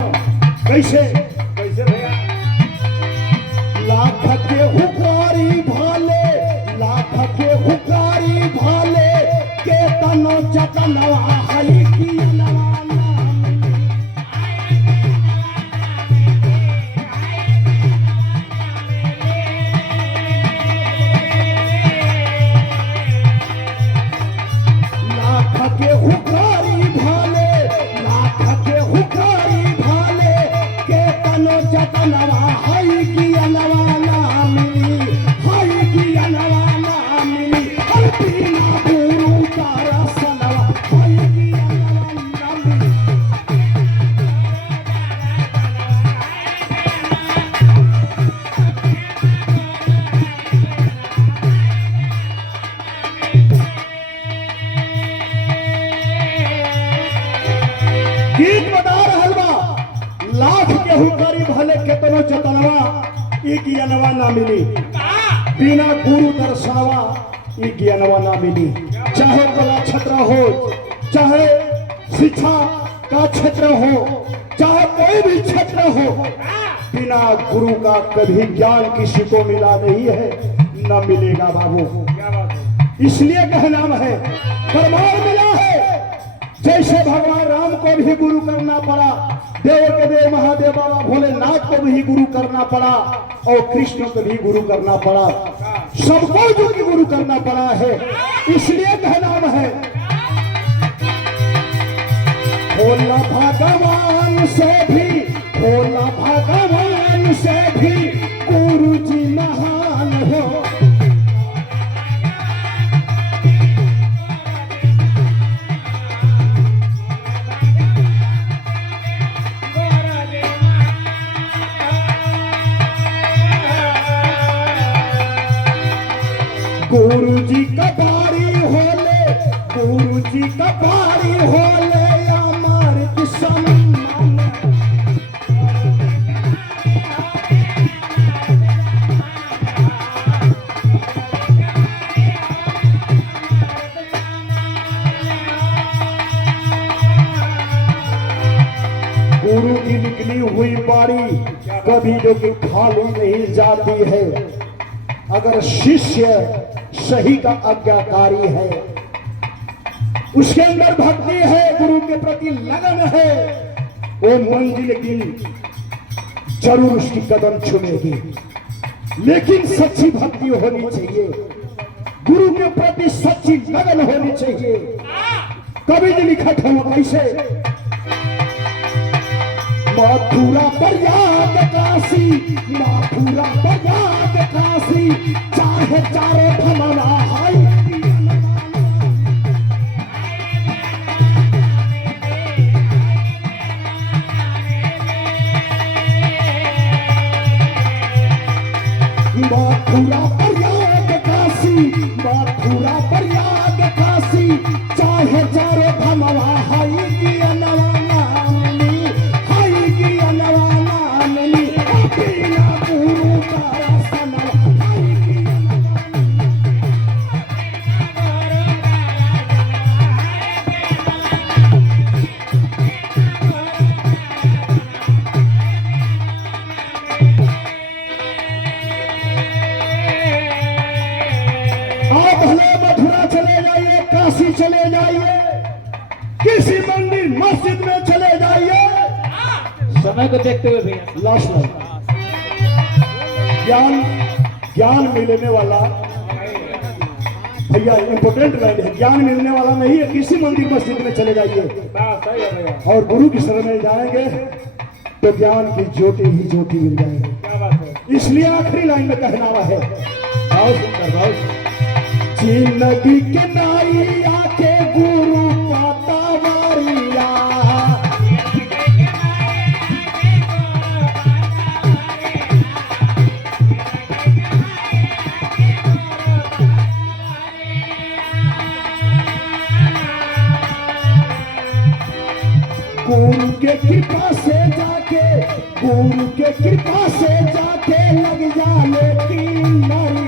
कैसे कैसे भैया? लाख के हुकारी भाले, लाख के हुकारी भाले के तनो जतनवा हई की नवाना। लाख के हुकारी भाले, लाख के हुकारी भाले के तनो जतनवा हई की नवाना मिली, हई की नवाना मिली। हर बिना गुरु का रसनवा हई की नवाना मिली। गीत बता रहल बा, लाख के हुकारी भले केतनो जतनवा ई ज्ञानवा ना मिली। बिना गुरु दर्शनवा ई ज्ञानवा ना मिली। चाहे कला क्षेत्र हो, चाहे शिक्षा का क्षेत्र हो, चाहे कोई भी क्षेत्र हो, बिना गुरु का कभी ज्ञान किसी को मिला नहीं है, न मिलेगा बाबू। क्या बात है? इसलिए कहना है प्रमाण मिला है। जैसे भगवान राम को भी गुरु करना पड़ा, देव के देव महादेव बाबा भोलेनाथ को भी गुरु करना पड़ा, और कृष्ण को भी गुरु करना पड़ा, सबको जो कि गुरु करना पड़ा है। इसलिए कहना है भोला भगवान से भी, भोला भगवान से भी गुरु जी महान हो। गुरु जी का बारी होले, गुरु जी का बारी होले अमर किशन। गुरु की निकली हुई बारी कभी जो कि खाली नहीं जाती है। अगर शिष्य सही का आज्ञाकारी है, उसके अंदर भक्ति है, गुरु के प्रति लगन है, वो मंजिल की जरूर उसकी कदम चुमेगी। लेकिन सच्ची भक्ति होनी चाहिए, गुरु के प्रति सच्ची लगन होनी चाहिए। कभी भी निखट हो कैसे मथुरा प्रयाग काशी, मथुरा प्रयाग काशी, चाहे चारों भमरा हाई। मथुरा प्रयाग काशी, मथुरा प्रयाग काशी, चाहे चारों भमरा हाई की नवाना मिली, हाई की नवाना मिली। बिना गुरु का रसनवा हाई की आप भले मथुरा चले जाइए, काशी चले जाइए, किसी मंदिर मस्जिद में चले जाइए, समय को देखते हुए भैया। लास्ट लाइन ज्ञान, ज्ञान मिलने वाला भैया इंपोर्टेंट लाइन है। ज्ञान मिलने वाला नहीं है, किसी मंदिर मस्जिद में चले जाइए बात सही है भैया। और गुरु की शरण में जाएंगे तो ज्ञान की ज्योति ही ज्योति मिल जाएगी। क्या बात है? इसलिए आखिरी लाइन में कहना हुआ है, बहुत सुंदर, बहुत सुंदर। जिंदगी के नाई आके गुरु पाता वारिया, गुरु के कृपा से जाके, गुरु के कृपा से जाके लग जाने की नारी।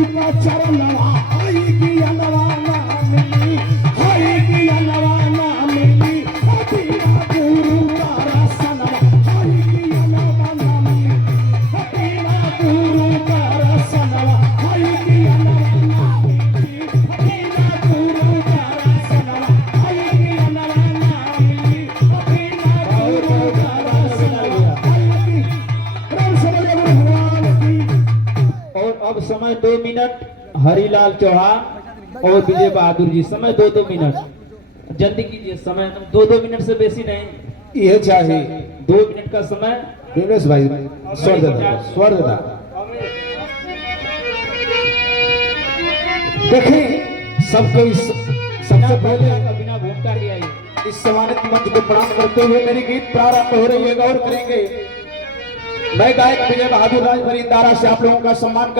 गुरु का चरण हाई की अलवाना मिली, हाई की अलवाना मिली, बिना गुरु का रसन हाई की अलवाना मिली, बिना गुरु का रसन हाई की अलवाना मिली, बिना गुरु का रसन हाई की अलवाना मिली, बिना गुरु का रसन हाई की। राम समझ भगवान की। और अब समय 2 मिनट, हरिलाल चौहान और विजय बहादुर जी, समय 2-2 मिनट, जल्दी कीजिए, समय 2-2 मिनट से बेसी नहीं, यह चाहिए 2 मिनट का समय। दिनेश भाई स्वर देता, स्वर देता। देखिए सबको सबसे पहले बिना भूमिका के आइए। इस सम्मानित मंच को प्रणाम करते हुए मेरी गीत प्रारंभ हो रही है, गौर करेंगे। मैं गायक विजय बहादुर राजभरी दारा से आप लोगों का सम्मान